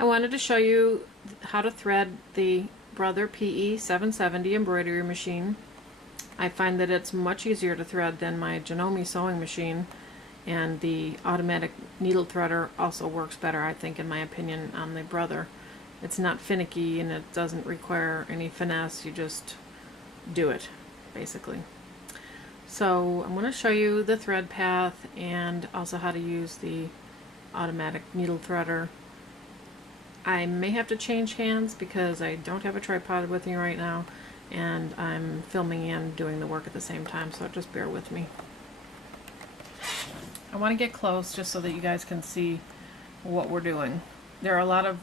I wanted to show you how to thread the Brother PE 770 embroidery machine. I find that it's much easier to thread than my Janome sewing machine, and the automatic needle threader also works better, I think, in my opinion, on the Brother. It's not finicky and it doesn't require any finesse, you just do it, basically. So I'm going to show you the thread path and also how to use the automatic needle threader. I may have to change hands because I don't have a tripod with me right now, and I'm filming and doing the work at the same time, so just bear with me. I want to get close just so that you guys can see what we're doing. There are a lot of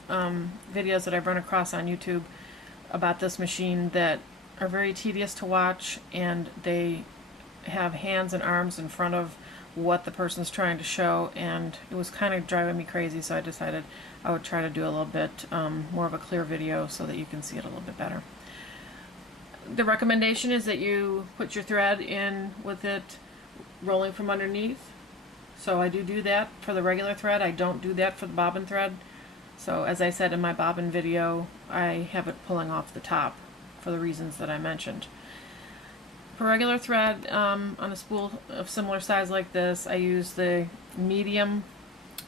videos that I've run across on YouTube about this machine that are very tedious to watch, and they have hands and arms in front of what the person's trying to show, and it was kind of driving me crazy, so I decided I would try to do a little bit more of a clear video so that you can see it a little bit better. The recommendation is that you put your thread in with it rolling from underneath. So I do that for the regular thread. I don't do that for the bobbin thread. So as I said in my bobbin video, I have it pulling off the top for the reasons that I mentioned. For regular thread, on a spool of similar size like this, I use the medium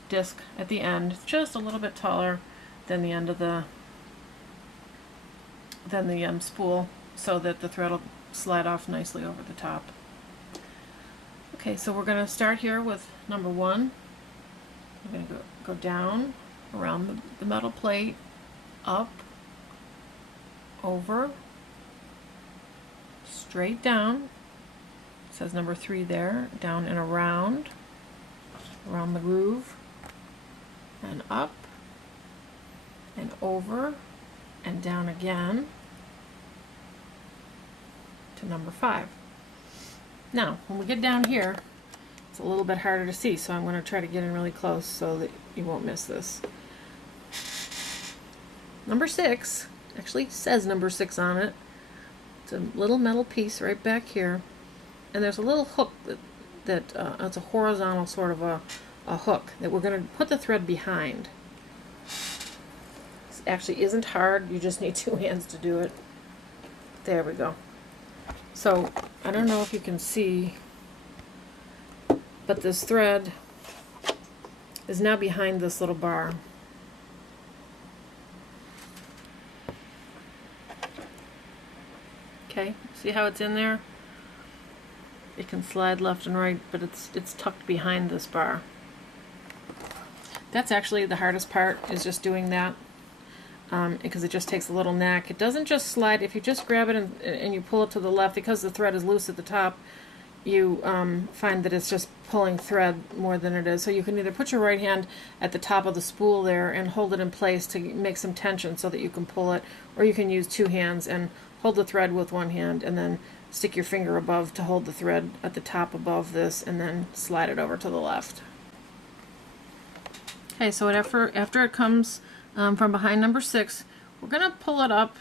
disc at the end, just a little bit taller than the end of the spool, so that the thread will slide off nicely over the top. Okay, so we're going to start here with number 1. I'm going to go down around the metal plate, up, over, straight down, it says number 3 there, down and around the groove, and up, and over, and down again to number 5. Now, when we get down here, it's a little bit harder to see, so I'm going to try to get in really close so that you won't miss this. Number 6 actually says number 6 on it. It's a little metal piece right back here, and there's a little hook that it's a horizontal sort of a hook that we're going to put the thread behind. This actually isn't hard, you just need 2 hands to do it. There we go. So I don't know if you can see, but this thread is now behind this little bar. Okay, see how it's in there? It can slide left and right, but it's tucked behind this bar. That's actually the hardest part, is just doing that, because it just takes a little knack. It doesn't just slide. If you just grab it and you pull it to the left, because the thread is loose at the top, you find that it's just pulling thread more than it is. So you can either put your right hand at the top of the spool there and hold it in place to make some tension so that you can pull it, or you can use 2 hands and hold the thread with 1 hand and then stick your finger above to hold the thread at the top above this, and then slide it over to the left. Okay, so after it comes from behind number 6, we're going to pull it up.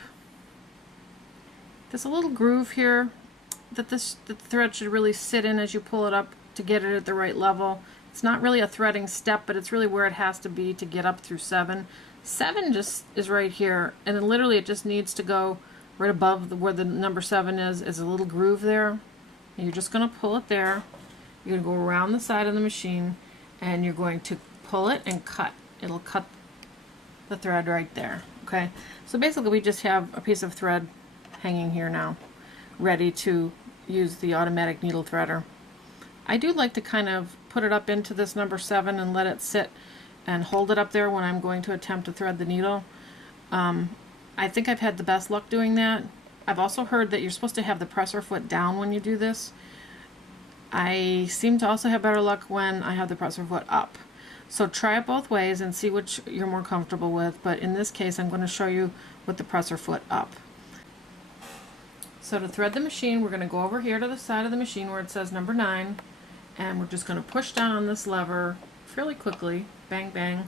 There's a little groove here that the thread should really sit in as you pull it up to get it at the right level. It's not really a threading step, but it's really where it has to be to get up through 7. 7 just is right here, and then literally it just needs to go right above where the number 7 is a little groove there. And you're just going to pull it there. You're going to go around the side of the machine, and you're going to pull it and cut. It'll cut the thread right there. Okay, so basically we just have a piece of thread hanging here now, ready to use the automatic needle threader. I do like to kind of put it up into this number 7 and let it sit and hold it up there when I'm going to attempt to thread the needle. I think I've had the best luck doing that. I've also heard that you're supposed to have the presser foot down when you do this. I seem to also have better luck when I have the presser foot up. So try it both ways and see which you're more comfortable with, but in this case I'm going to show you with the presser foot up. So to thread the machine, we're going to go over here to the side of the machine where it says number 9, and we're just going to push down on this lever fairly quickly, bang bang,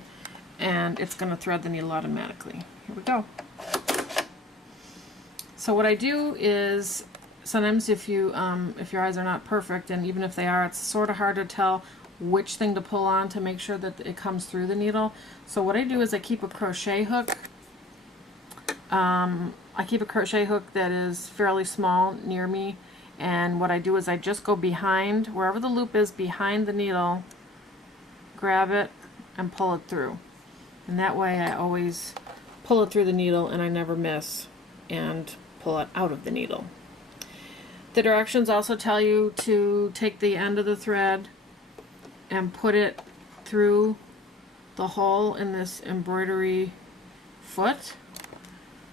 and it's going to thread the needle automatically. Here we go. So what I do is, sometimes if your eyes are not perfect, and even if they are, it's sort of hard to tell which thing to pull on to make sure that it comes through the needle. So what I do is I keep a crochet hook. I keep a crochet hook that is fairly small near me, and what I do is I just go behind, wherever the loop is behind the needle, grab it and pull it through. And that way I always pull it through the needle and I never miss and pull it out of the needle. The directions also tell you to take the end of the thread and put it through the hole in this embroidery foot,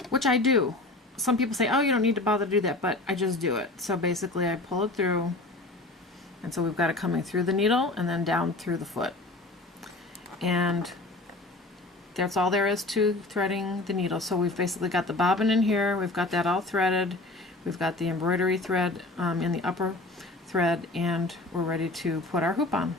which I do. Some people say, oh, you don't need to bother to do that, but I just do it. So basically I pull it through, and so we've got it coming through the needle and then down through the foot. And that's all there is to threading the needle. So we've basically got the bobbin in here, we've got that all threaded, we've got the embroidery thread in the upper thread, and we're ready to put our hoop on.